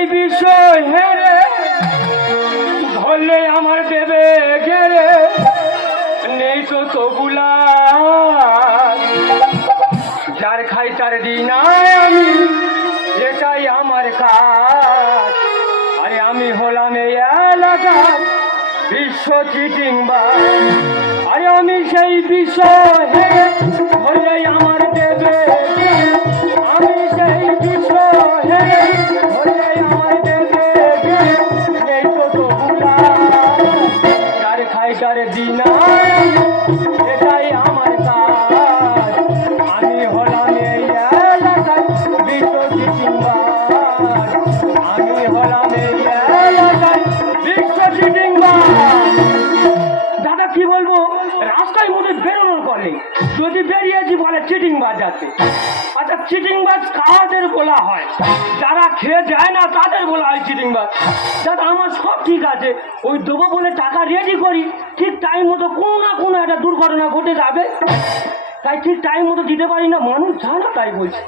সেই বিষয় হেরে ধরলে আমার দেবে গেরে নেই তো তবুলা যার খাই তার দিন আমি এটাই আমার কাজ। আরে আমি হলাম এই এলাকার বিশ্ব চিটিং বাজ। আরে আমি সেই বিষয় হেরে ধরলেই আমার দেবে আমি সেই বিষয় হেরে ধরলেই আমার দেবে নেই তো তবুলা যার খাই তার দিন এটাই আমার কাজ। আমি হলাম এই এলাকার বিশ্ব চিটিং বাজ। আমি হলাম এই এলাকার বিশ্ব চিটিং বাজ। দাদা কি বলবো, রাস্তায় মধ্যে বেরোনোর পরে যদি বেরিয়েছি বলে চিটিং বাজ আছে। আচ্ছা চিটিং বাজ কাদের বলা হয়? যারা খেয়ে যায় না তাদের বলা হয় চিটিং বাজ। দাদা আমার সব ঠিক আছে, ওই দেবো বলে টাকা রেডি করি, ঠিক টাইম মতো কোনো না কোনো একটা দুর্ঘটনা ঘটে যাবে, তাই ঠিক টাইম মতো দিতে পারি না। মানুষ যায় না তাই বলছি,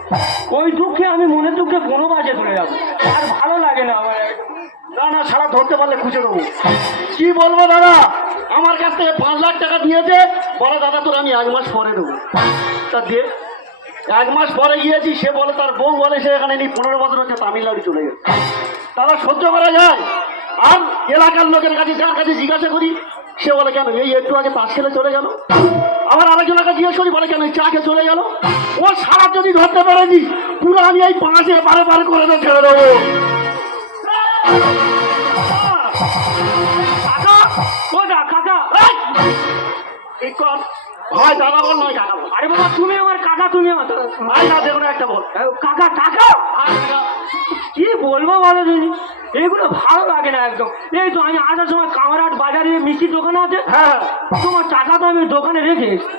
ওই দুঃখে আমি মনের দুঃখে কোনো বাজে চলে যাবো, আর ভালো লাগে না আমার। না না, সারা ধরতে পারলে খুঁজে দেবো। কি বলবো দাদা, আমার কাছ থেকে 5 লাখ টাকা দিয়েছে, বলে দাদা তোর আমি 1 মাস পরে দেবো। তা দিয়ে 1 মাস পরে গিয়েছি, সে বলে তার বউ বলে সে এখানে নেই, 15 বছর হচ্ছে তামিলনাড়ু চলে গেছে। দাদা সহ্য করা যায়? আর এলাকার লোকের কাছে যার কাছে জিজ্ঞাসা করি, সে বলে কেন এই একটু আগে তাস খেলে চলে গেল। আবার আরেকজনের কাছে জিজ্ঞেস করি, বলে কেন চা খেয়ে চলে গেল। ও সারা যদি ধরতে পারেনি, পুরো আমি এই 5-এ বারে করে তো ছেড়ে দেবো। ভাই দাদা বল নয় কাকা বল। আরে বাবা তুমি আমার কাকা, তুমি আমার ভাই না দেখুন একটা বল। কাকা কাকা কি বলবো বলো দিদি, এগুলো ভালো লাগে না একদম। এই তো আমি আসার সময় কামারহাট বাজারে মিষ্টির দোকান আছে, হ্যাঁ তোমার টাকা তো আমি দোকানে রেখে এসেছি।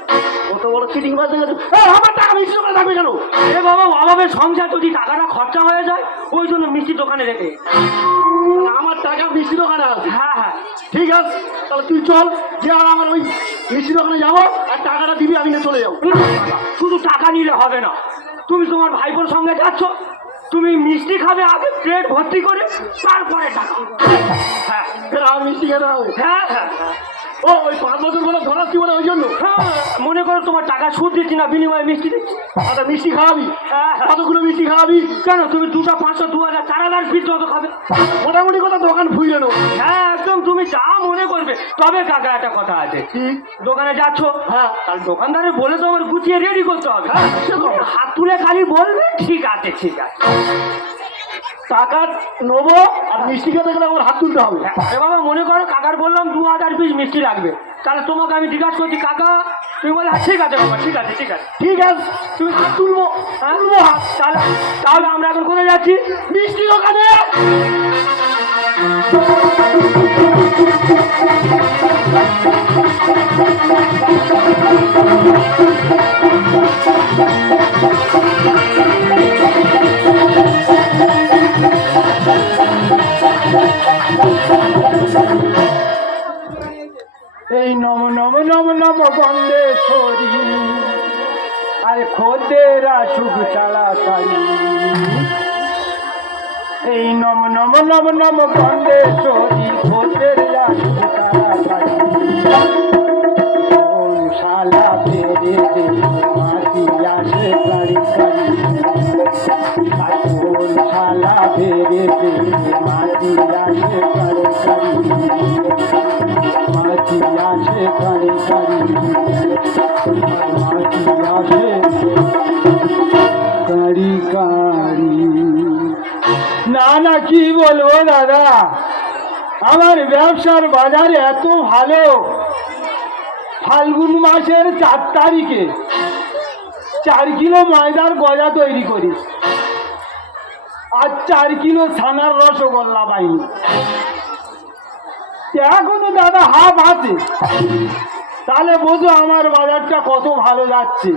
কত বড় চিটিং বাজ দেখেছো। আমার টাকা মিষ্টি দোকানে থাকবে কেন? এ বাবা অভাবে সংসার যদি টাকাটা খরচা হয়ে যায়, ওই জন্য মিষ্টির দোকানে রেখে। আমার টাকা মিষ্টি দোকানে আছে। হ্যাঁ হ্যাঁ ঠিক আছে, তাহলে তুই চল, যে আর আমার ওই মিষ্টি দোকানে যাবো, আর টাকাটা দিবি, আমি নিয়ে চলে যাবো। শুধু টাকা নিলে হবে না, তুমি তোমার ভাইপোর সঙ্গে যাচ্ছ, তুমি মিষ্টি খাবে আগে প্লেট ভর্তি করে, তারপরে টাকা। হ্যাঁ আর মিষ্টি খেতে হবে। হ্যাঁ হ্যাঁ ও ওই 5 বছর বলে ধরাচ্ছি বলে ওই জন্য। হ্যাঁ মনে করো তোমার টাকা সুদ দিচ্ছি না, বিনিময়ে মিষ্টি দিচ্ছি। আচ্ছা মিষ্টি খাওয়াবি? হ্যাঁ কতগুলো মিষ্টি খাওয়াবি? কেন তুমি 200, 500, 2000, 4000 পিস যত খাবে মোটামুটি কথা দোকান ফুইলে নেবো। হ্যাঁ একদম তুমি যা মনে করবে। তবে কাকা একটা কথা আছে, ঠিক দোকানে যাচ্ছ, হ্যাঁ তার দোকানদারের বলে তো আমার গুছিয়ে রেডি করতে হবে। হ্যাঁ, তুমি হাত তুলে খালি বলবে ঠিক আছে ঠিক আছে। টাকা নেবো, আর মিষ্টি খেতে গেলে আমার হাত তুলতে হবে। এ বাবা মনে করো কাকার বললাম 2000 পিস মিষ্টি লাগবে, তাহলে তোমাকে আমি জিজ্ঞাসা করছি কাকা, তুমি বলে ঠিক আছে বাবা ঠিক আছে ঠিক আছে। ঠিক আছে, তুমি হাত তুলবো, হ্যাঁ তুলবো হাত। তাহলে তাহলে আমরা এখন কোথায় যাচ্ছি? মিষ্টি দোকানে। এই নম নম নম নম গন্ধেশ্বরী, আরে খোদের আসুক চালাকারি। এই নম নম নম নম গন্ধেশ্বরী, খোদের আসুক চালাকারি। ওম শালা ফেরে দে মাটি আসে কারি কারি। ওম শালা ফেরে দে মাটি আসে কারি কারি। মাটি আসে কারি কারি, মাটি আসে কারি কারি। না না কি বলবো দাদা, আমার ব্যবসার বাজার এত ভালো, ফাল্গুন মাসের 4 তারিখে 4 কিলো ময়দার গজা তৈরি করি, আর 4 কিলো ছানার রসগোল্লা পাইনি। এখনো দাদা হাফ আছে, তাহলে বোঝো আমার বাজারটা কত ভালো যাচ্ছে।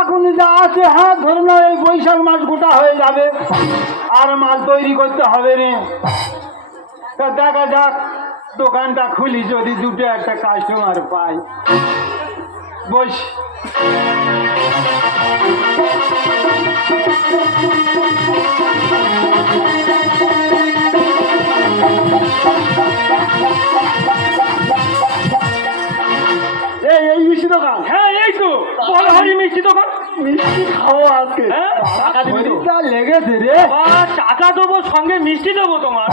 এখন যা আছে, হ্যাঁ ধরে নাও এই বৈশাখ মাস গোটা হয়ে যাবে, আর মাল তৈরি করতে হবে রে। তা দেখা যাক, দোকানটা খুলি, যদি দুটো একটা কাস্টমার পাই। বস আজকে হ্যাঁ? টাকা দিবি তো? শরীরটা লেগেছে রে। বাবা, টাকা দেবো, সঙ্গে মিষ্টি দেবো তোমার।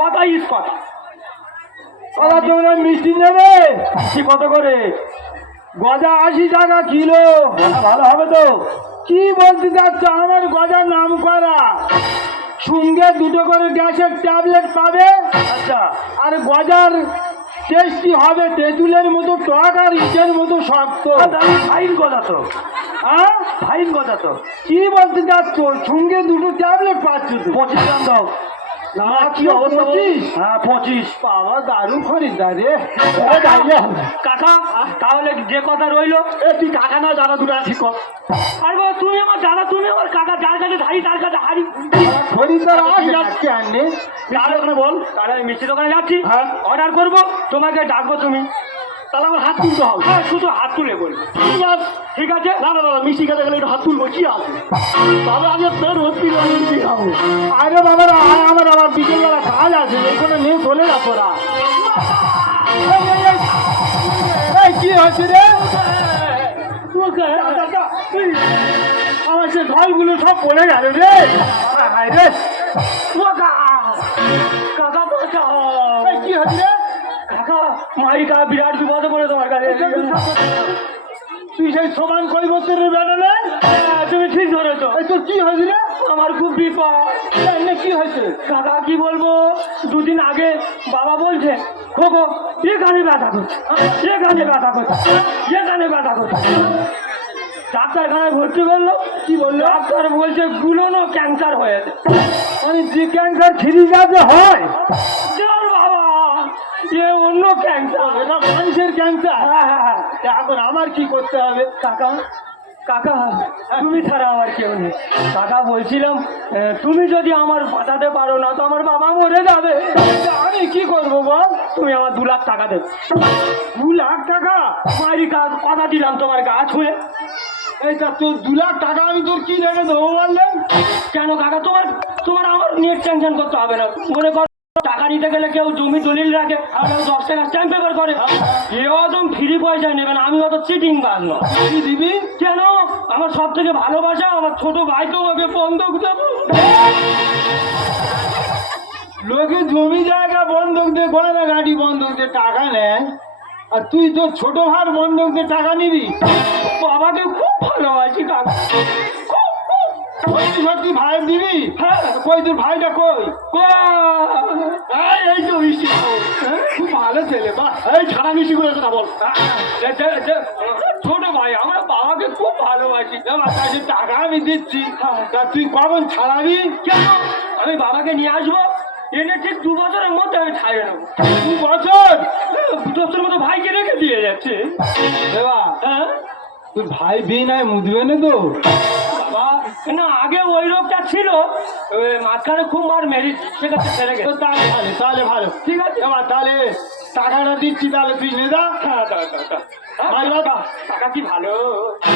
কথা ইস কথা। বাবা, তোমরা মিষ্টি নেবে? মিষ্টি কত করে? গজা 80 টাকা কিলো। ভালো হবে তো? কি বলতে চাচ্ছ? আমার গজার নাম করা, সঙ্গে 2টো করে গ্যাসের ট্যাবলেট পাবে। আচ্ছা। আর গজার টেস্টি হবে, তেঁতুলের মতো টক আর ইটের মতো শক্ত। ফাইন গজা তো। হ্যাঁ, ফাইন গজা তো। কি বলতে চাচ্ছ? সঙ্গে 2টো ট্যাবলেট পাচ্ছ তো। 25 গ্রাম দাও। না, কি অবস্থা? 25? হ্যাঁ 25। বাবা, দারুণ খরিদ্দার রে। কাকা, তাহলে যে কথা রইলো, তুই টাকা না দাদা দুটো ঠিক কর। আর বাবা, তুমি আমার দাদা, তুমি আমার কাকা, যার কাছে ধারি তার কাছে হারি। খরিদ্দার আজকে আনলে তাহলে ওখানে বল। তাহলে আমি মিষ্টি দোকানে যাচ্ছি, হ্যাঁ। অর্ডার করবো, তোমাকে ডাকবো তুমি। তাহলে আমার হাত তুলতে হবে। হ্যাঁ, শুধু হাত তুলে বলবো। ঠিক আছে। না না দাদা, মিষ্টি খেতে গেলে একটু হাত তুলবো, কি আছে? তাহলে আমি তোর হস্তি খাবো। আরে বাবারা, আমার বিকেলবেলা কাজ আছে, এখানে নিয়ে চলে যা তোরা। কি হচ্ছে রে? আমার সে ঢলগুলো সব পড়ে গেল রে। রে কাকা, কি হচ্ছে রে? কাকা, মাইকা বিরাট বিপদে পড়ে তোমার কাছে। তুই সেই সমান কৈবত্যের বেটা না? তুমি ঠিক ধরেছ। তোর কি হয়েছে রে? আমার খুব বিপদ। কি হয়েছে কাকা? কি বলবো, 2 দিন আগে বাবা বলছে, খোকো এখানে ব্যথা করছে, এখানে ব্যথা করছে, এখানে ব্যথা করছে। ডাক্তারখানায় ভর্তি করলো। কি বললো? ডাক্তার বলছে গুলোনো ক্যান্সার হয়েছে। মানে যে ক্যান্সার ফ্রিজাতে হয়, বাবা, এ অন্য ক্যান্সার, এটা মানুষের ক্যান্সার। এখন আমার কি করতে হবে? কাকা, কাকা, তুমি ছাড়া আমার কেউ নেই। কাকা, বলছিলাম, তুমি যদি আমার বাঁচাতে পারো না তো আমার বাবা মরে যাবে। আমি কি করবো বল? তুমি আমার 2 লাখ টাকা দেবে। 2 লাখ টাকা? মারি কাজ, কথা দিলাম তোমার গা ছুঁয়ে। এইটা তোর 2 লাখ টাকা আমি তোর কি রেখে দেবো বললেন? কেন কাকা, তোমার আমার নিয়ে টেনশন করতে হবে না। মনে কর, টাকা নিতে গেলে কেউ জমি দলিল রাখে, আর কেউ 10 টাকা স্ট্যাম্প পেপার করে। একদম ফ্রি পয়সায় নেবে না, আমি অত চিটিং বাজ না। কি দিবি? কেন? আমার সব থেকে ভালোবাসা আমার ছোট ভাই, তো ওকে বন্ধক দেবো। লোকে জমি জায়গা বন্ধক দিয়ে, গয়না গাড়ি বন্ধক দিয়ে টাকা নেয়, আর তুই তোর ছোট ভাইয়ের বন্ধক দিয়ে টাকা নিবি? বাবাকে খুব ভালোবাসি কাকা, সত্যি সত্যি ভাই দিবি? হ্যাঁ। কই তোর ভাইটা কই? এই তো মিষ্টি, খুব ভালো ছেলে। বাহ, এই ছাড়া মিষ্টি করে না বল। ছোট ভাই, আমরা বাবাকে খুব ভালোবাসি। তাই টাকা আমি দিচ্ছি, তা তুই কখন ছাড়াবি? কেন? আমি বাবাকে নিয়ে আসবো, এনে ঠিক 2 বছরের মধ্যে আমি ছাড়িয়ে নেবো। 2 বছর? 2 বছরের মতো ভাইকে রেখে দিয়ে যাচ্ছে। হ্যাঁ, তোর ভাই বিয়ে নাই মুদবে না তো? বাবা, না, আগে ওই লোকটা ছিল, মাঝখানে খুব মার মেরি, সেক্ষেত্রে ছেড়ে গেছে। তাহলে ভালো, ঠিক আছে। এবার তাহলে টাকাটা দিচ্ছি, তাহলে তুই নে যা। হ্যাঁ, টাকা কি ভালো,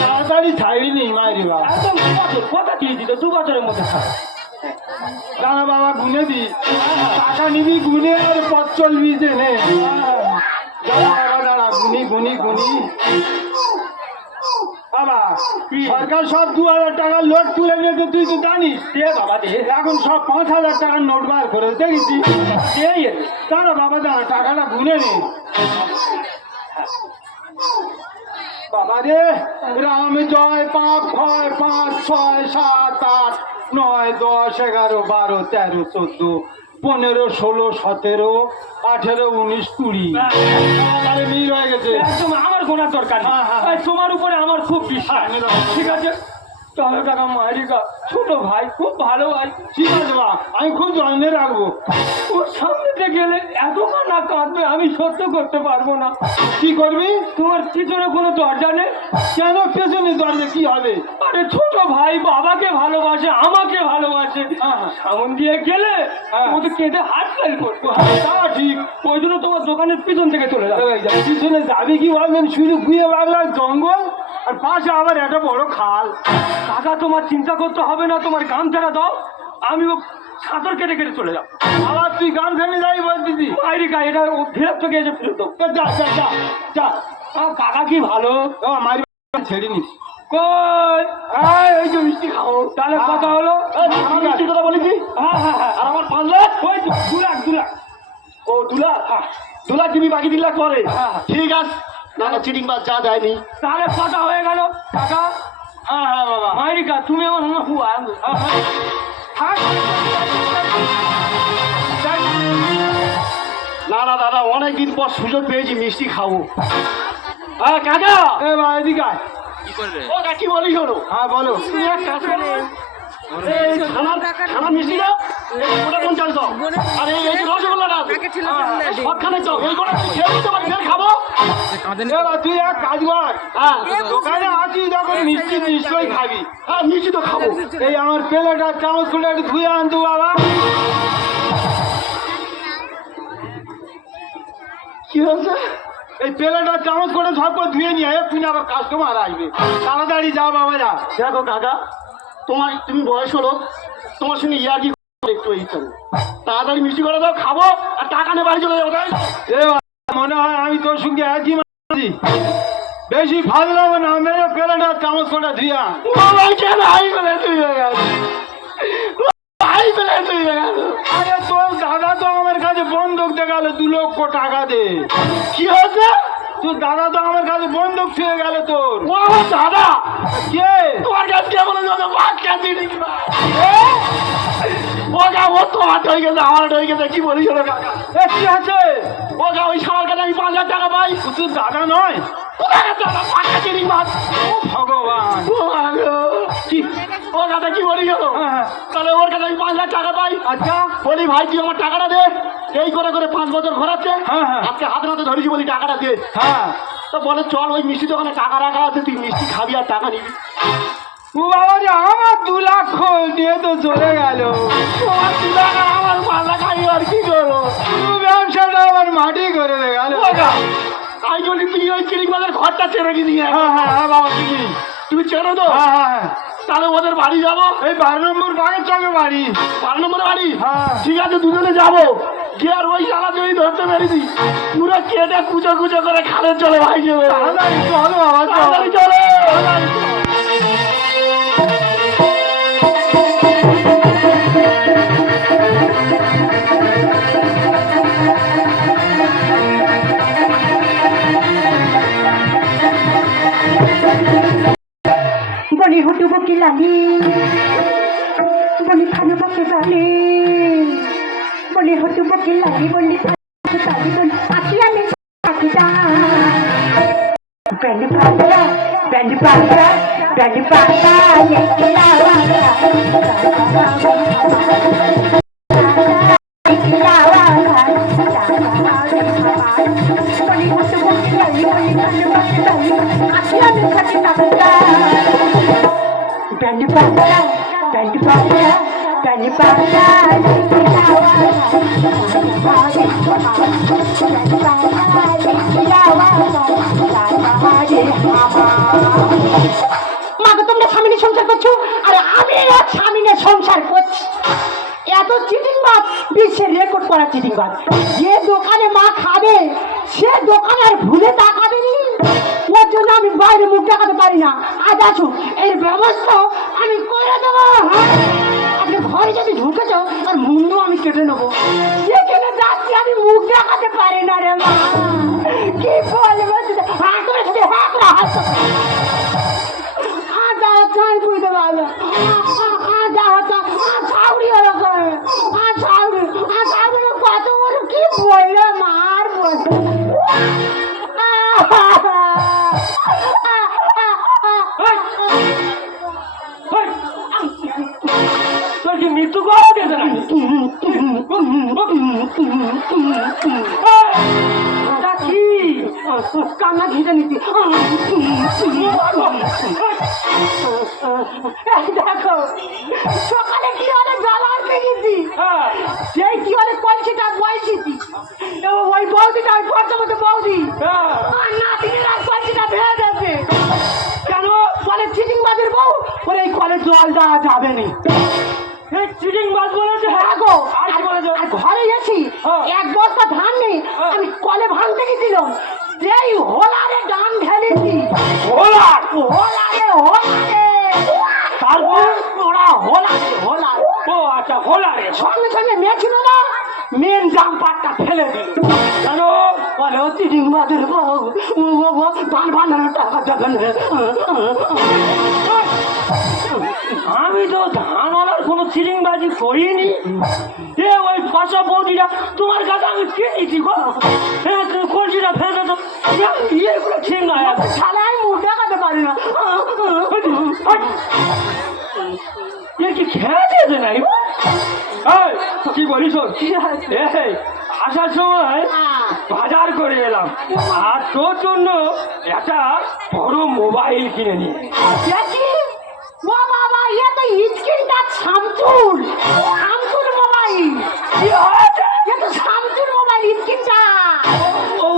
তাড়াতাড়ি ছাড়িনি মাইরি বাবা। একদম 2 বছর কথা দিয়েছি তো, 2 বছরের মধ্যে ছাড়। দাঁড়া বাবা, গুনে দি, টাকা নিবি গুনে, আর পথ চলবি যে নে। দাঁড়া, গুনি বাবা। সরকার সব 2000 টাকার নোট তুলে নিয়েছে, তুই তো জানিস। বাবা, এখন সব 5000 টাকার নোট বার করে দেখেছি। দাঁড়া বাবা, দাঁড়া, টাকাটা গুনে নে। বাবা রে, রাম জয়, 5 ভয়, 5 6 7 8 9 10 11 12 13 14 15 16 17 18 19 20। মিল হয়ে গেছে। একদম আমার গোনার দরকার নেই, তোমার উপরে আমার খুব বিশ্বাস। ঠিক আছে, তবে টাকা মারিকা, ছোট ভাই, খুব ভালো ভাই। ঠিক আছে বা, আমি খুব যত্নে রাখবো। ওর সামনেতে গেলে এত কান্না কাঁদবে, আমি সহ্য করতে পারবো না। কি করবি? তোমার পিছনে কোনো দরজা নেই? কেন পেছনে দরজা কি হবে? আরে ছোট ভাই বাবাকে ভালোবাসে, আমাকে ভালোবাসে, সামন দিয়ে গেলে ও তো কেঁদে হাত ফেল করবো। তা ঠিক, ওই জন্য তোমার দোকানের পিছন থেকে চলে যাবে। পিছনে যাবি কি বলবেন? শুধু গুয়ে বাংলার জঙ্গল, আর পাশে আবার একটা বড় খাল। কাকা, তোমার চিন্তা করতে হবে না, তোমার গামছাটা দাও, আমি ও সাঁতর কেটে কেটে চলে যাও। আবার তুই গামছা নিয়ে যাই বলছিস? বাইরে গা, এটা ও ফেরত থেকে এসে ফেরত। যা যা যা যা। কাকা কি ভালো, মারি ছেড়ে নিস। কই এই যে মিষ্টি খাও। তাহলে কথা হলো আমার মিষ্টি কথা বলেছি। হ্যাঁ হ্যাঁ হ্যাঁ আর আমার 5 লাখ ওই তো 2 লাখ 2 লাখ ও 2 লাখ 2 লাখ দিবি, বাকি 3 লাখ পরে। হ্যাঁ। ঠিক আছে। না না, চিটিং বাস যা দেয়নি। তাহলে কথা হয়ে গেল কাকা। হ্যাঁ হ্যাঁ বাবা। মাইরিকা তুমি আমার মনে হুয়া না না দাদা, অনেকদিন পর সুযোগ পেয়েছি, মিষ্টি খাবো। হ্যাঁ কাকা। এ ভাই এদিকে আয়। ও কাকি বলি শোনো। হ্যাঁ বলো তুমি এক কাজ করো, এই ছানার মিষ্টিটা ওটা 50 দাও। আর এই যে রসগোল্লাটা সবখানে দাও। এই গোটা খেয়ে নিতে পারি, ফের খাবো। এবার তুই এক কাজ কর, হ্যাঁ দোকানে আছিস যখন মিষ্টি নিশ্চয়ই খাবি। হ্যাঁ মিষ্টি তো খাবো। এই আমার প্লেট আর চামচ খুলে একটু ধুয়ে আনতো বাবা। কি হয়েছে? এই প্লেট আর চামচ করে সব করে ধুয়ে নিয়ে এক্ষুনি আবার কাস্টমার আসবে। তাড়াতাড়ি যা বাবা যা। দেখো কাকা, তুমি বয়স হলো, তোমার সঙ্গে ইয়ার্কি একটু ইচ্ছা নেই। তাড়াতাড়ি মিষ্টি করে দাও, খাবো আর টাকা নিয়ে বাড়ি চলে যাবো। তাই এ বাবা, মনে হয় আমি তোর সঙ্গে একই মাছি। বেশি ফাজলাম না, মেরে প্লেট আর চামচ করে ধুয়ে আন। আরে তোর দাদা তো আমার কাছে বন্দুক দেখালো 2 লক্ষ টাকা দে। কি হয়েছে? তোর দাদা তো আমার কাছে বন্দুক ছুঁয়ে গেল তোর। ও আমার দাদা। কে? তোমার কাছে কে বলে যাবে? বাদ কাছে ওগা ও তো হাত হয়ে গেছে, আমার হয়ে গেছে। কি বলিস ওরা কাকা? এ কি আছে? ওগা ওই সামার কাছে আমি 5 লাখ টাকা পাই। তোর দাদা নয়? কোথায় দাদা? পাকা চিনি মাছ। ভগবান ও আগো কি ও দাদা কি বলি হলো? হ্যাঁ। তাহলে ওর কাছে আমি 5 লাখ টাকা পাই। আচ্ছা বলি ভাই তুই আমার টাকাটা দে। এই করে করে 5 বছর ঘোরাচ্ছে। হ্যাঁ, হ্যাঁ। আজকে হাতে হাতে ধরেছি, বলি টাকাটা দে। হ্যাঁ তো বলে চল ওই মিষ্টি দোকানে টাকা রাখা আছে, তুই মিষ্টি খাবি আর টাকা নিবি। ও বাবা রে, আমার 2 লাখ দিয়ে তো চলে গেল। তোমার 2 লাখ আর আমার 5 লাখ, আমি আর কি করবো? পুরো ব্যবসাটা আমার মাটি করে দে গেল। ওগা আমি বলি তুই ওই চিড়ি মাছের ঘরটা ছেড়ে গিয়ে দিয়ে হ্যাঁ হ্যাঁ হ্যাঁ বাবা তুমি। তুমি ছেড়ে তো। হ্যাঁ হ্যাঁ হ্যাঁ। তাহলে ওদের বাড়ি যাবো। এই 12 নম্বর বাগের চকে বাড়ি। 12 নম্বরে বাড়ি। হ্যাঁ। ঠিক আছে, দুজনে যাবো। গিয়ে আর ওই জ্বালা জমি ধরতে পেরেছি, পুরো কেটে কুচো কুচো করে খালের চলে ভাই যাবে। তাড়াতাড়ি চলো বাবা চলো। তাড়াতাড়ি চলে। বলি হটু বকি লাগি, বলি খানু বকে বালি, বলি হটু বকি লাগি, বলি খানু বলি আছি আমি থাকিটা। ব্যান্ড পাতা ব্যান্ড পাতা ব্যান্ড পাতা বলি হটু বকি লাগি, বলি খানু বকে বালি আছি আমি থাকিটা। Bendy Papa, Bendy Papa, Bendy Papa, মাকে তোমরা স্বামী সংসার করছো, আর আমি এক স্বামী সংসার করছি। এত চিটিং বাদ, বিশ্বের রেকর্ড করা চিটিং বাদ। যে দোকানে মা খাবে সে দোকানে আর ভুলে তাকাবে নি। ওর জন্য আমি বাইরে মুখ দেখাতে পারি না। আজ আসুন এর ব্যবস্থা আমি করে দেবো। আপনি ঘরে যদি ঢুকে যাও আর মুন্ডু আমি কেটে নেবো। যেখানে যাচ্ছি আমি মুখ দেখাতে পারি না রে মা। কি বলবো? হ্যাঁ করে হ্যাঁ করে হাসতে বুঝতে পারবে। কত বড় কি বললো মার বলতো। তোর কি মৃত্যু করা গেছে না? কি কান্না ঘিরে নিতি। দেখো সকালে কি হলে জল আনতে গেছি, সেই কি হলে কলসিটা বলছিছি, ওই বৌদিটা ওই পর্যন্ত বৌদি নাতিরা কলসিটা ভেঙে দেবে। কেন বলে চিটিং বাজের বউ, বলে এই কলে জল দেওয়া যাবে না। চিটিং বাজ বলেছে? হ্যাঁ গো। আর কি বলেছে? আর ঘরে গেছি, 1 বস্তা ধান নেই, আমি কলে ভাঙতে গেছিলাম। এই হোলারে ডান ঢেলেছি। হোলার হোলারে হোলারে তারপর ওরা হোলারে হোলারে ও আচ্ছা হোলারে সঙ্গে সঙ্গে মেয়ে ছিল না, মেন জাম্পারটা ফেলে দিল। কেন? বলে ও চিটিং বাদের বউ, ধান ভান্ডারের টাকা দেবেন। আমি তো ধানওয়ালার কোনো চিলিংবাজি করিনি। এ ওই ফসা বৌদিরা তোমার কাছে আমি কিনেছি গো। হ্যাঁ তুমি কলজিটা ফেলে দাও। এগুলো ঠিক নয়। শালা আমি মুখ দেখাতে পারি না। এ কি খেয়ে দিয়েছে নাই? কি বলিস? এই আসার সময় বাজার করে এলাম আর তোর জন্য একটা বড় মোবাইল কিনে নিয়ে। দেখি ও বাবা, ইয়ে তো স্ক্রিনটা শামসুল, শামসুল মোবাইল। কি হয়েছে? এ তো শামসুল মোবাইল স্ক্রিনটা। ও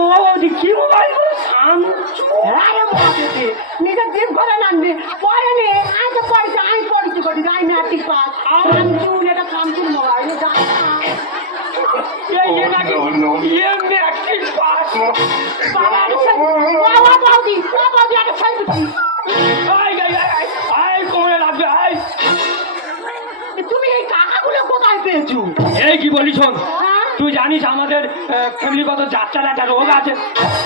কি মোবাইল? শামসুল? আরে বাবাতে নিজের জিভ করে নামবি পরে নে। আই তো পড়ছি, আমি পড়ছি করি আই ম্যাট্রিক পাস। শামসুল, এটা শামসুল মোবাইল। বাবা বৌদি, বৌদি একটা সেলফি। তুমি এই টাকাগুলো কোথায় পেয়েছো? এই কি বলিস? হ্যাঁ? তুই জানিস আমাদের ফ্যামিলিগত যাত্রার একটা রোগ আছে।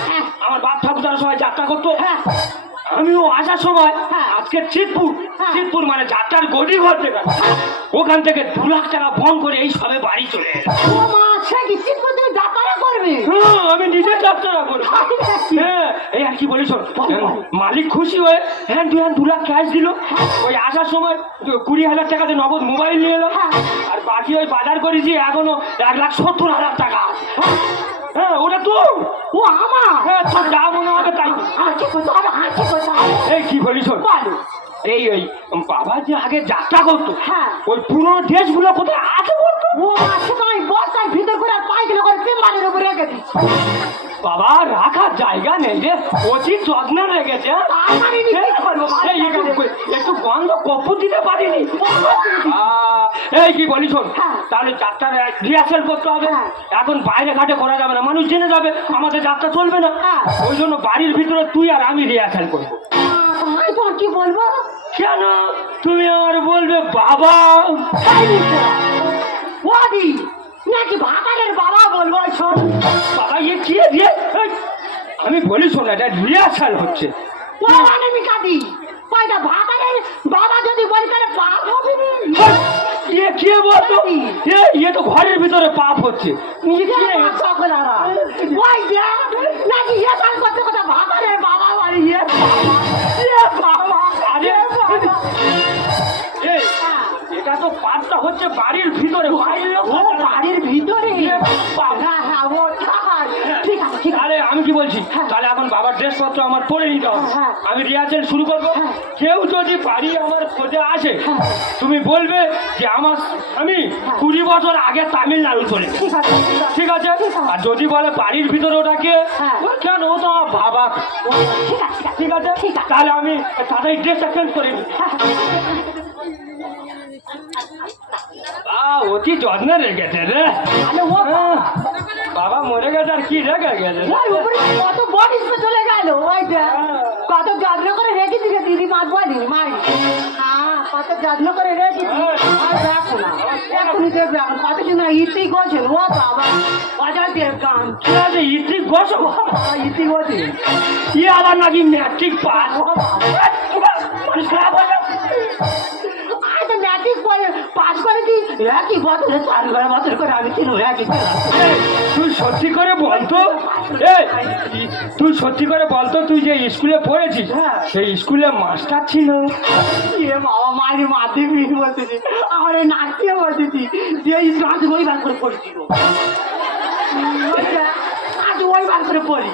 হ্যাঁ, আমার বাপ ঠাকুরদার সবাই যাত্রা করতো। হ্যাঁ, আমিও আসার সময় হ্যাঁ। আজকে চিতপুর হ্যাঁ। চিতপুর মানে যাত্রার গড়ি ঘর থেকে ওখান থেকে 2 লাখ টাকা বন করে এই সবে বাড়ি চলে এলাম। ও মা, সে কি চিৎপুর তুমি যাত্রা করবে? হ্যাঁ, আমি নিজে যাত্রা করি। হ্যাঁ, এই আর কি বলিস? মালিক খুশি হয়ে হ্যাঁ 2 লাখ ক্যাশ দিল। ওই আসার সময় 20,000 টাকাতে নগদ মোবাইল নিয়ে এলাম। আর বাকি ওই বাজার করেছি এখনো 1,70,000 টাকা। হ্যাঁ ওটা তো ও আমার। হ্যাঁ তোর যা মনে হবে তাই। হাঁচি করতে হবে, হাঁচি করতে হবে। এই কি বলিস? বলো। এই বাবা যে আগে যাত্রা করতো হ্যাঁ। ওই পুরোনো ড্রেসগুলো কোথায় আছে বলতো? ও মা, সে তো আমি বস্তার ভিতর করে আর পায়খানা করে পেম্বালের উপরে রেখে দিই। বাবা রাখার জায়গা নেই রে, অতি যত্ন রেখেছে। তার মানে নি কি করবো? এই একটু গন্ধ কপুর দিতে পারিনি। এই কি বলিস? হ্যাঁ। তাহলে যাত্রার রিহার্সেল করতে হবে। হ্যাঁ। এখন বাইরে ঘাটে করা যাবে না, মানুষ জেনে যাবে আমাদের যাত্রা চলবে না। হ্যাঁ। ওই জন্য বাড়ির ভিতরে তুই আর আমি রিহার্সেল করবো। আমি তোমার কি বলবো? কেন তুমি আমার বলবে বাবা? ওদি নাকি ভাতারের বাবা বলবো? শোন বাবা ইয়ে কি রে? এই, আমি বলি শোন, এটা রিহার্সাল হচ্ছে। ও মানে আমি কাঁদি কয়টা ভাতারের বাবা যদি বলি তাহলে পাপ হবে না? ইয়ে কে বলতো? ইয়ে তো ঘরের ভিতরে পাপ হচ্ছে। নিজের সকল ওই যে নাকি ইয়ে কাল করতে কথা ভাতারের বাবা বলে ইয়ে বাবা, আরে, ইয়ে বাবা। এই, এটা তো পাপটা হচ্ছে বাড়ির ভিতরে, বাইরের লোক ও বাড়ির ভিতরে? হ্যাঁ হ্যাঁ, ও ঠিক আছে ঠিক আছে। তাহলে আমি কি বলছি, হ্যাঁ। তাহলে এখন বাবার ড্রেসপত্র আমার পরে নিতে হবে। হ্যাঁ। আমি রিহার্সেল শুরু করবো। হ্যাঁ। কেউ যদি বাড়ি আমার খোঁজে আসে হ্যাঁ। তুমি বলবে যে আমার আমি 20 বছর আগে তামিলনাড়ু চলে গেছি। ঠিক আছে ঠিক আছে? ঠিক আছে। আর যদি বলে বাড়ির ভিতরে ওটাকে হ্যাঁ। কেন, ও তো আমার বাবা। ঠিক আছে ঠিক আছে ঠিক আছে। তাহলে আমি তাড়াতাড়ি ড্রেসটা চেঞ্জ করে নিই। অতি যত্নে রেখেছে রে। আরে ও বাবা মরে গেছে আর কি রেখে গেছে। ওই উপরে কত বডি স্প্রে চলে গেল। ওই যে কত যত্ন করে রেখে দিলে দিদি মার বলি মারি। হ্যাঁ, কত যত্ন করে রেখে দিই। আর দেখো না এখনই দেখবে এখন কতদিন ইতি গোছেন। ও বাবা বাজার দেব গান কি আছে ইতি ঘোষ? ইতি গোছে। ই আবার নাকি ম্যাট্রিক পাস। মানুষ খারাপ হয়ে যাবে। আমি তো ম্যাট্রিক পাস করেছি একই বছরে 4 বছর করে আমি ছিল একই ছিলাম। এই, তুই সত্যি করে বলতো, এই তুই সত্যি করে বলতো তুই যে স্কুলে পড়েছিস হ্যাঁ। সেই স্কুলে মাস্টার ছিল? এ বাবা মারি মাধ্যমিক বলতেছি, আমার এই নাচতে বলতেছি যে আজ ওই বার করে পড়েছিল। আজ ওই বার করে পড়ি।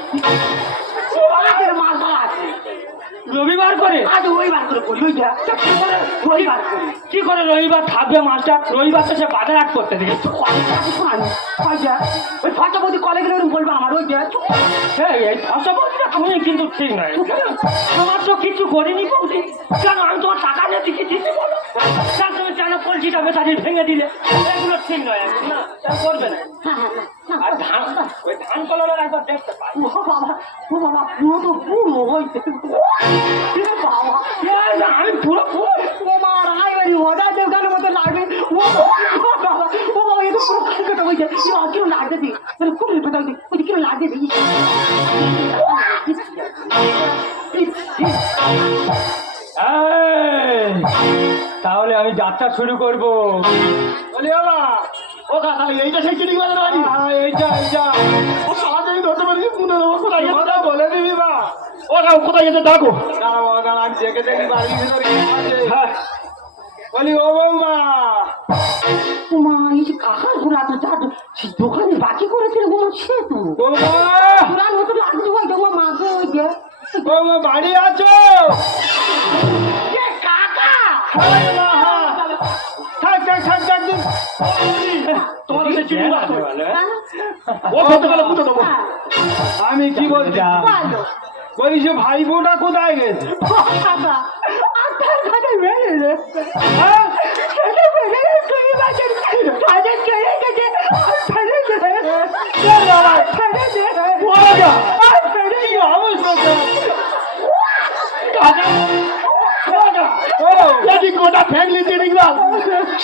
আগের মাসা আছে রবিবার করে? আজ রবিবার করে বলি ওইটা রবিবার করে কি করে রবিবার থাকবে মাস্টার? রবিবার তো সে বাজার হাট করতে দিকে। ওই ফটোপতি কলেজের ওরকম বলবো আমার ওইটা হ্যাঁ, এই ফসবটা তুমি কিন্তু ঠিক নয়। তোমার তো কিছু করিনি বৌদি। কেন আমি তোমার টাকা দিয়ে দিকে দিতে বলো? কেন তুমি কেন কলসিটা বেচারি ভেঙে দিলে? এগুলো ঠিক নয় এখন, না কেন করবে না। আর ধান, ওই ধান কলমের একবার দেখতে পাই। ও বাবা পুরো তো পুরো হইতে বাবা আমি পুরো পুরো ও মা রায়বাড়ি ওটা দেবগানের মতো লাগবে ও বাবা এ তো পুরো কালকাটা হয়ে যায় কিরম লাগবে দিই মানে খুব কোথাও দিই ওই কিরম লাগবে দিই তাহলে আমি যাত্রা শুরু করবো। বলি বাবা ও কা তাহলে এইটা সেই চিঠি বাজার বাড়ি এইটা ও সাহায্য ধরতে পারি মনে দেবো কোথায় গেছে কথা বলে দিবি বা। ও কাউ কোথায় গেছে ডাকো আমি দেখে দেখি বাড়ির ভিতরে কে আছে। হ্যাঁ বলি ও বৌমা, মা এই যে কাকার ঘোরা তো যার সে দোকানে বাকি করেছিল গো সে তো বৌমা, ঘোরার মতো লাগছে ওই তোমার মাকে ওই যে বৌমা বাড়ি আছো? কাকা থাক দিন। তোমার কাছে চিঠি বাজার হ্যাঁ? ও ধরতে পারলে পুজো দেবো আমি কি বলছি? ভালো বলি সে ভাই বোটা কোথায় গেছে? কাকা আপনার ঘরে বেড়ে রে হ্যাঁ? ছেলে বেড়ে তুমি বাজার কাজে চলে গেছে আর ফেলে দে ফেলে দে আর ফেলে কি অবস্থা? যদি গোটা ফ্যামিলি চিঠি বাজ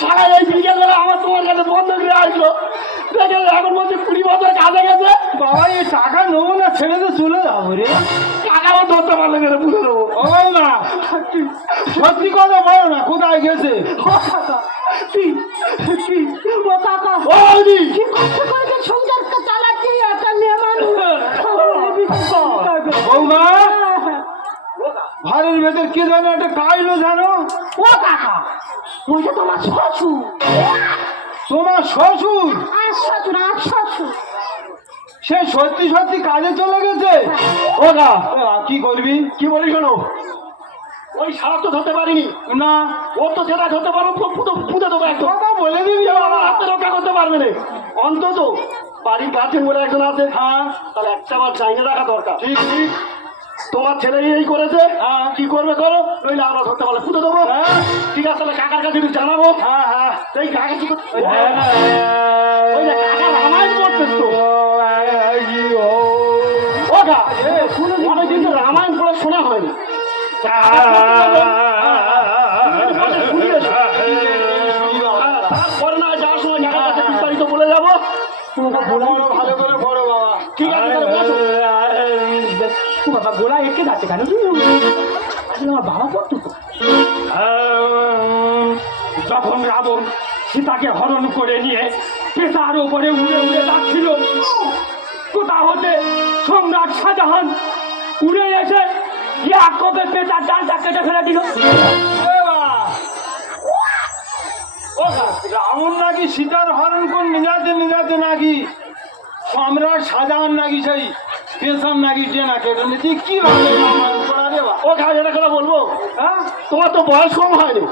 সারা এই বিকেলবেলা আমার তোমার কাছে বন্ধ করে আসলো দেখে এখন বলছে 20 বছর কাজে গেছে বাবা এই টাকা নেবো না, ছেড়ে তো চলে যাবো রে। টাকাও ধরতে পারলে গেলে বুঝে দেবো ও বৌমা, সত্যি কথা বলো না, কোথায় গেছে? ও কাকা ও কাকা ও বৌদি কি কষ্ট করে সংসার চালাচ্ছি একটা মেয়ে মানুষ বৌমা, ঘরের ভেতর কে জানো একটা কাইলো জানো? ও কাকা ওই যে তোমার শ্বশুর তোমার শ্বশুর? আর শ্বশুর সে সত্যি সত্যি কাজে চলে গেছে? ও গা কি করবি? কি বলি শোনো ওই সারা তো ধরতে পারিনি না ও তো যেটা ধরতে পারো পুঁতে দেবো একদম কথা বলে দিবি কেউ বাবা। আমার হাতে রক্ষা করতে পারবে না অন্তত বাড়ির গার্জেন বলে একজন আছে হ্যাঁ তাহলে একটা বার জানিয়ে রাখা দরকার ঠিক ঠিক। তোমার ছেলে এই করেছে হ্যাঁ। কি করবে করো নইলে আমরা ধরতে পারলে পুঁতে দেবো হ্যাঁ। ঠিক আছে তাহলে কাকার কাছে একটু জানাবো হ্যাঁ হ্যাঁ এই কাকা কি ওই যে কাকা রামায়ণ পড়তেছ তো ও গা অনেকদিন তো রামায়ণ পড়ে শোনা হয়নি তারপরে না যাওয়ার সময় কাকার কাছে বিস্তারিত বলে যাবো ভালো করে পড়ো বাবা। ঠিক আছে তাহলে বসো বাবা গোলা এঁকে যাচ্ছে কেন আসলে আমার বাবা পড়তো তো যখন রাবণ সীতাকে হরণ করে নিয়ে পেশার উপরে উড়ে উড়ে যাচ্ছিল, কোথা হতে সম্রাট শাহজাহান উড়ে এসে এক কোপে পেশার ডালটা কেটে ফেলে দিল। রাবণ নাকি সীতার হরণ করে নিজাতে নাকি সম্রাট শাহজাহান নাকি সেই পেশার নাকি টেনা কেটে নিয়েছি। কি ভাবে ও গা এটা কথা বলবো হ্যাঁ তোমার তো বয়স কম হয়নি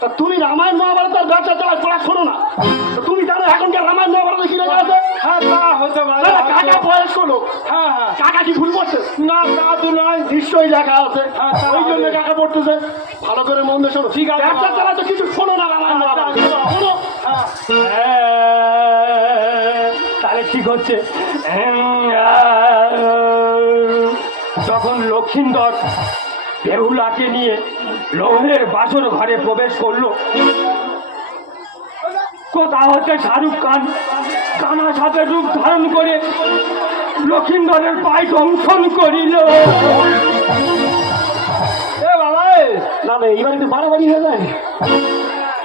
তা তুমি রামায়ণ মহাভারতের ব্যবসা চালায় পড়া শোনো না তো তুমি জানো এখনকার রামায়ণ মহাভারত কি লেগে আছে হ্যাঁ তা হতে পারে। কাকা বয়স হলো হ্যাঁ হ্যাঁ কাকা কি ভুল করছে না তা তো নয়। নিশ্চয়ই লেখা আছে হ্যাঁ, তা ওই জন্য হবে। কাকা পড়তেছে ভালো করে মন দিয়ে শোনো ঠিক আছে। ব্যবসা চালা তো কিছু শোনো না রামায়ণ মহাভারত শোনো তাহলে ঠিক হচ্ছে। তখন লক্ষিন্দর বেহুলাকে নিয়ে লৌহের বাসর ঘরে প্রবেশ করলো, কোথা হচ্ছে শাহরুখ খান কানা সাপের রূপ ধারণ করে লক্ষিন্দরের পায়ে দংশন করিল। এ বাবা, না না এইবার একটু বাড়াবাড়ি হয়ে যায়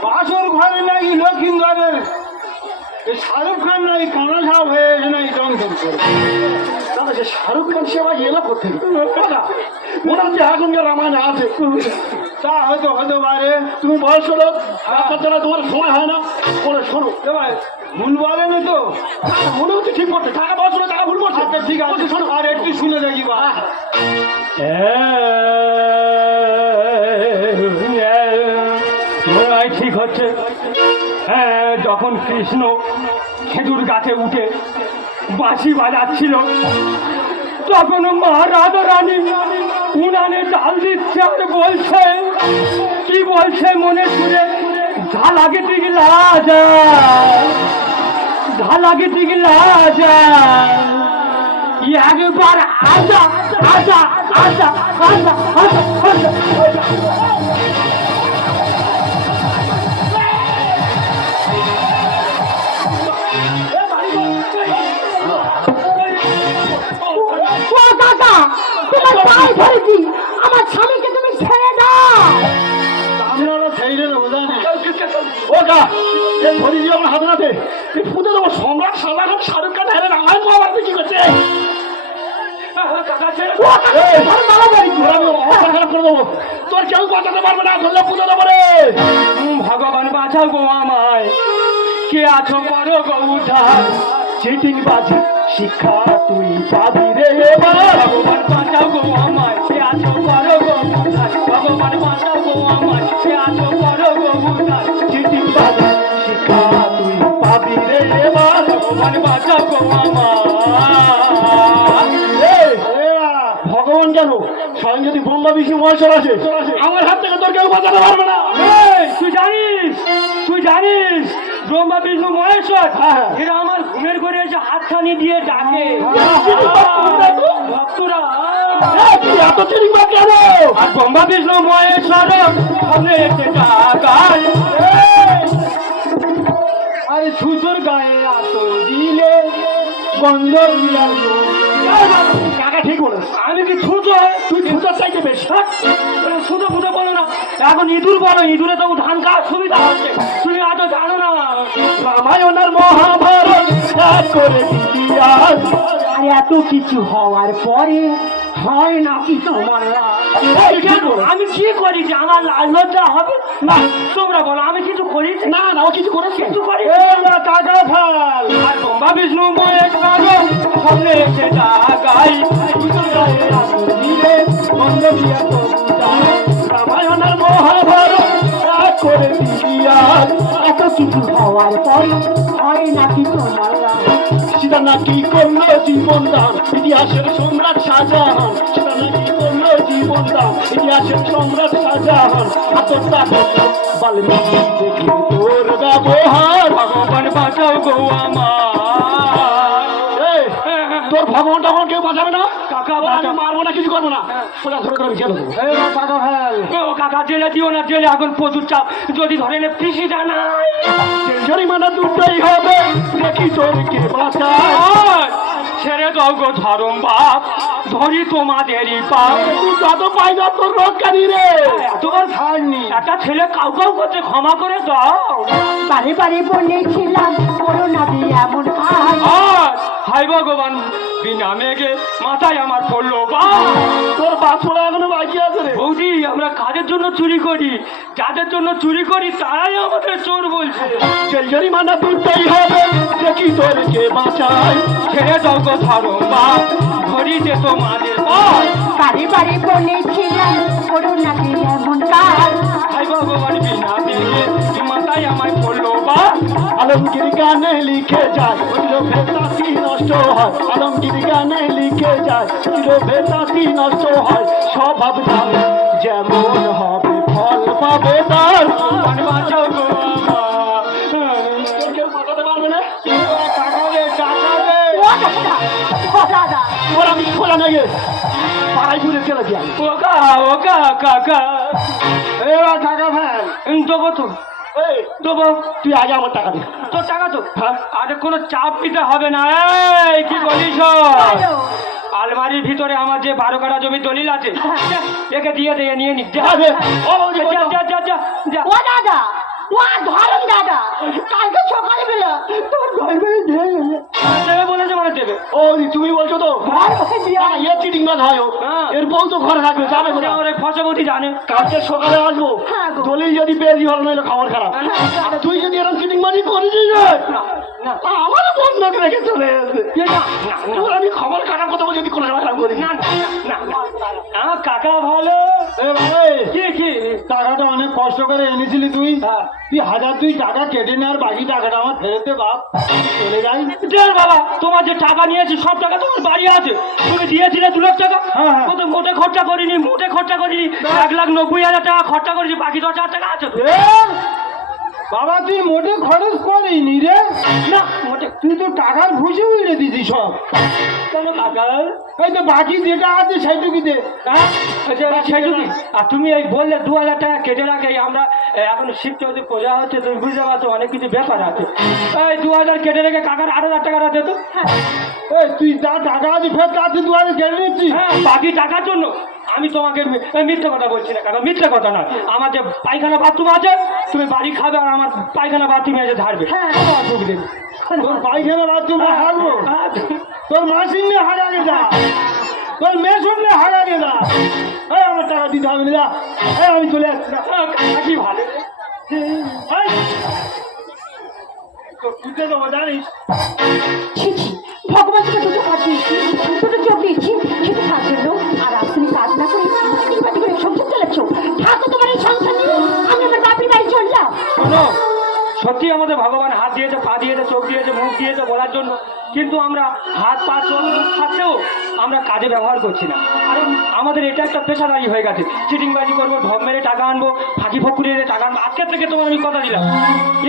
বাসর ঘরে নাকি লক্ষিন্দরের শাহরুখ খান নাকি কানা সাপ হয়ে এসে নাকি দংশন করে। না যে শাহরুখ খান সে আবার এলো করতে মনে হচ্ছে এখনকার রামায়ণে আছে তা হয়তো হতে পারে। তুমি বয়স হলো ব্যবসা চালা তোমার সময় হয় না কোনো শোনো এবার ভুল বলেনি তো? না, না, মনে হচ্ছে ঠিক করছে, টাকা দেওয়ার সময় টাকা ভুল করছে। আচ্ছা ঠিক আছে, বলছি, শোনো আর একটু শুনে দেখি বা। মনে হয় ঠিক হচ্ছে। হ্যাঁ, যখন কৃষ্ণ খেজুর গাছে উঠে বাঁশি বাজাচ্ছিল তখন মা রাধা রানী উনানে ডাল দিচ্ছে আর বলছে, কি বলছে মনে সুরে, ঝালাকে ঠিক লাজা, ঝালাকে ঠিক লাজা, একবার আজা আজা আজা আজা আজা ও কাকা, তোমার পায়ে ধরেছি, আমার স্বামীকে তুমি ছেড়ে দাও। আপনারা সেই রে জানি ও গা এই ধরি দিয়ে আমার হাতে হাতে এই ফুটে দেবো সম্রাট সালমান খান শাহরুখ খান হ্যাঁ রামায়ণ মহাভারত কি করছে ও কাকা, ধরো মারা ধরেছি। আমি অবস্থা খারাপ করে দেবো তোর কেউ বাঁচাতে পারবে না ধরলে ফুটে দেবো রে ভগবান বাঁচাও গো আমায়, কে আছো করো গো উদ্ধার, চিটিং বাজি শিক্ষা তুই পাবি রে এবার ভগবান বাঁচাও গো আমায়, কে আছো করো গো উদ্ধার, ভগবান বাঁচাও গো আমায়, কে আছো করো গো উদ্ধার, চিটিং বাজি শিক্ষা তুই পাবি রে এবার ভগবান বাঁচাও গো আমায়। ভগবান কেন স্বয়ং যদি ব্রহ্মা বিষ্ণু মহেশ্বর আছে আমার হাত থেকে তোর কেউ বাঁচাতে পারবে না এই, তুই জানিস, তুই জানিস ব্রহ্মা বিষ্ণু মহেশ্বর হ্যাঁ। এরা আমার ঘুমের ঘরে এসে হাতছানি দিয়ে ডাকে ভক্তরা। তুই এত চিটিং বাজ কেন আর ব্রহ্মা বিষ্ণু মহেশ্বর সামনে এসে ডাকায়, আরে সুতোর গায়ে আতর দিলে গন্ধ বিরাজ। কাকা ঠিক বলেছ আমি কি ছুতো? তুই ছুটার চাইতে বেশ ছুতো ফুটো বলো না, এখন ইঁদুর বলো, ইঁদুরে তো ধান খাওয়ার সুবিধা হচ্ছে, তুমি এত জানো না। রামায়ণ আর মহাভারত এক করে ইতিহাস আর এত কিছু হওয়ার পরে হয় নাকি তোমার রাগ? এই কেন? আমি কি করেছি? আমার লাজ লজ্জা হবে না? তোমরা বলো আমি কিছু করেছি? না না ও কিছু করেছে কিছু করি টাকা ফেল আর ব্রহ্মা বিষ্ণু মহেশ্বর সামনে এসে ডাকাই, সুতোর গায়ে আতর দিলে গন্ধ বিরাজ। রামায়ণ আর মহাভারত এক করে ইতিহাস এত কিছু হওয়ার পরে হয় নাকি তোমার রাগ? সীতা নাকি করলো জীবন দান ইতিহাসের সম্রাট শাহজাহান সীতা নাকি করলো জীবন দান ইতিহাসের সম্রাট শাহজাহান আত্মটা বাল্মীকি দেখি তোর ব্যবহার ভগবান বাঁচাও গো আমার। এই, তোর ভগবান তখন কেউ বাঁচাবে না কাকা আমি বাঁচাও। মারবো না কিছু করবো না সোজা ধরে ধরে আমি জেলে দেবো টাকা ফেল। ও কাকা জেলে দিও না, জেলে এখন প্রচুর চাপ, যদি ধরে নে পিসি জানাই। জরিমানা দুটোই হবে দেখি তোর কে বাঁচায় আর ছেড়ে দাও গো ধরম বাপ, ধরি তোমাদেরই পাপ। তুই যত পাই না তোর রোজগারি রে এতবার ছাড়নি, একটা ছেলে কাউ কাউ করতে ক্ষমা করে দাও। বারে বারে বলেছিলাম করো না বিয়ে এমন কাজ। আর হাই ভগবান বিনা মেঘে মাথায় আমার পড়লো বা। তোর বাছড়া এখনো বাকি আছে রে বৌদি আমরা কাজের জন্য চুরি করি, যাদের জন্য চুরি করি তারাই আমাদের চোর বলছে। জেল জরিমানা দুটোই হবে দেখি তোর কে বাঁচায় ছেড়ে দাও গো ধরম বাপ, ধরি যে তোমাদের পাপ। বারে বারে বলেছিলাম করো না বিয়ে এমন কাজ। হাই ভগবান বিনা মেঘে মাথায় আমায় পড়লো বা। আলমগীর গানে লিখে যায় লোভে তাঁতি নষ্ট হয় আলমগীর গানে লিখে যায় লোভে তাঁতি নষ্ট হয় স্বভাব যাবে যেমন হবে ফল পাবে তার ভগবান বাঁচাও গো আমার। কেউ বাঁচাতে পারবে না টাকা দে, টাকা দে। ও দাদা, ও দাদা, ওর আমি খোলা নেগে পাড়াই ঘুরে চলে যাই ওকা ওকা কাকা এবার টাকা ফেল দেবো তো, এই দেবো। তুই আগে আমার টাকা দে তোর টাকা তো হ্যাঁ আরে কোনো চাপ দিতে হবে না। এই কি বলিস? বলো। আলমারির ভিতরে আমার যে 12 কাঠা জমি দলিল আছে, একে দিয়ে দিয়ে নিয়ে নি। যা যাবে ও যা যা যা যা যা। ও দাদা, ও ধরুন দাদা, কালকে সকালে বেলা তোর ঘর বাড়ি দিয়ে গেলে। দেবে বলেছে মানে দেবে। ও তুমি বলছো তো ঘর বাড়ি দিয়ে না, এ চিটিং মাছ হয় ও। হ্যাঁ। এর বউ তো ঘরে থাকবে যাবে কোথায়? আমার এই ফসবতী জানে। কালকে সকালে আসবো হ্যাঁ গো। দলিল যদি পেয়েছি ভালো নইলে খবর খারাপ আর তুই যদি এরকম চিটিং মাঝি করেছিস না। আমার বন্ধক রেখে চলে এসে এ না, না, না। তোর আমি খবর কাটার কথা বলে যদি কোনো ঝামেলা করি না, না, না, না। আমার কাকা ভালো। এ ভাই কি টাকাটা অনেক কষ্ট করে এনেছিলি তুই হ্যাঁ। তুই 1000 টাকা কেটে নে আর বাকি টাকাটা আমার ফেরত দে বাপ চলে যাই দেখ বাবা, তোমার যে টাকা নিয়েছি সব টাকা তোমার বাড়ি আছে। তুমি দিয়েছিলে 2 লাখ টাকা। হ্যাঁ, হ্যাঁ। কত মোটে খরচা করিনি, 1,90,000 টাকা খরচা করেছি, বাকি 10,000 টাকা আছে তো। এ, বাবা তুই মোটে খরচ করিনি রে না মোটে। তুই তো টাকার ভুষে উড়ে দিছিস সব কেন কাকা? এই তো বাকি যেটা আছে সেইটুকু দে হ্যাঁ? সেটুকি। আর তুমি এই বললে 2,000 টাকা কেটে রাখে, আমরা এখন শিফট হতে পূজা হচ্ছে, তুমি বুঝতে পারছো অনেক কিছু ব্যাপার আছে। এই 2,000 কেটে রেখে কাকার 8,000 টাকাটা দে তো। এই তুই যা টাকা আছে ফের তাতে 2000 কেটে নিচ্ছিস হ্যাঁ, বাকি টাকার জন্য আমি তোমাকে মিথ্যে কথা বলছি না কাকা, মিথ্যে কথা না। আমার যে পায়খানা বাথরুম আছে, তুমি বাড়ি খাবে আর আমার পায়খানা বাথরুমে এসে ধারবে। হ্যাঁ। ঢুক দেবে। তোর পায়খানা বাথরুমে হাগবো তোর মাসিন নিয়ে হাগাগে যা তোর মেয়ে শুনলে হাগাগে যা এই আমার টাকা দিতে হবে না যা এই আমি চলে যাচ্ছি না কাকা কি ভালো। এই, তোর পুজো দেবো জানিস ছি ছি, ভগবান তোকে দুটো হাত দিয়েছি, দুটো চোখ দিয়েছি খেতে খাওয়ার জন্য, আর আজ তুমি কাজ না করে চাকরি করে সংসার চালাচ্ছ। থাকো তোমার এই সংসার নিয়ে, আমি আমার বাপের বাড়ি চললাম। শোনো, সত্যি আমাদের ভগবান হাত দিয়েছে, পা দিয়েছে, চোখ দিয়েছে, মুখ দিয়েছে বলার জন্য, কিন্তু আমরা হাত পা চোখ মুখ থাকতেও আমরা কাজে ব্যবহার করছি না। কারণ আমাদের এটা একটা পেশাদারি হয়ে গেছে। চিটিংবাজি করবো, ঢপ মেরে টাকা আনবো, ফাঁকি ফকুরি মেরে টাকা আনবো। আজকের থেকে তোমার আমি কথা দিলাম,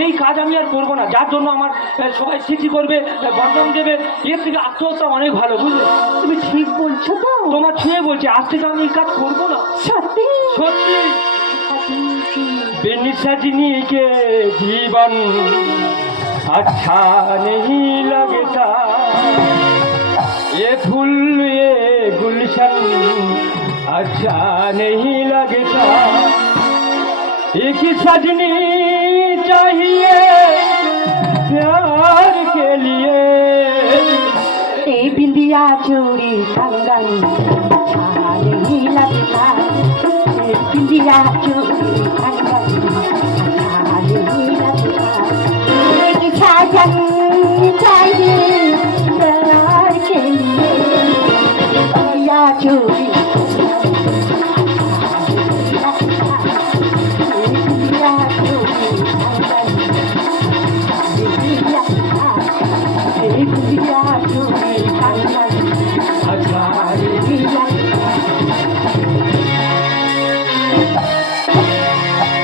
এই কাজ আমি আর করবো না, যার জন্য আমার সবাই চিঠি করবে, বদনাম দেবে। এর থেকে আত্মহত্যা অনেক ভালো, বুঝলে? তুমি ঠিক বলছো তো? তোমার ছুঁয়ে বলছি, আজ থেকে আমি এই কাজ করবো না। সত্যি? সত্যি। बिन सजनी के जीवन अच्छा नहीं लगता, ये फूल ये गुलशन अच्छा नहीं लगता, एक सजनी चाहिए प्यार के लिए, এই বিন্দিয়া চুরি कंगन अच्छा नहीं लगता, এই বিন্দিয়া চুরি कंगन अच्छा नहीं लगता, एक साजन चाहिए प्यार के लिए, बिंदिया चूड़ी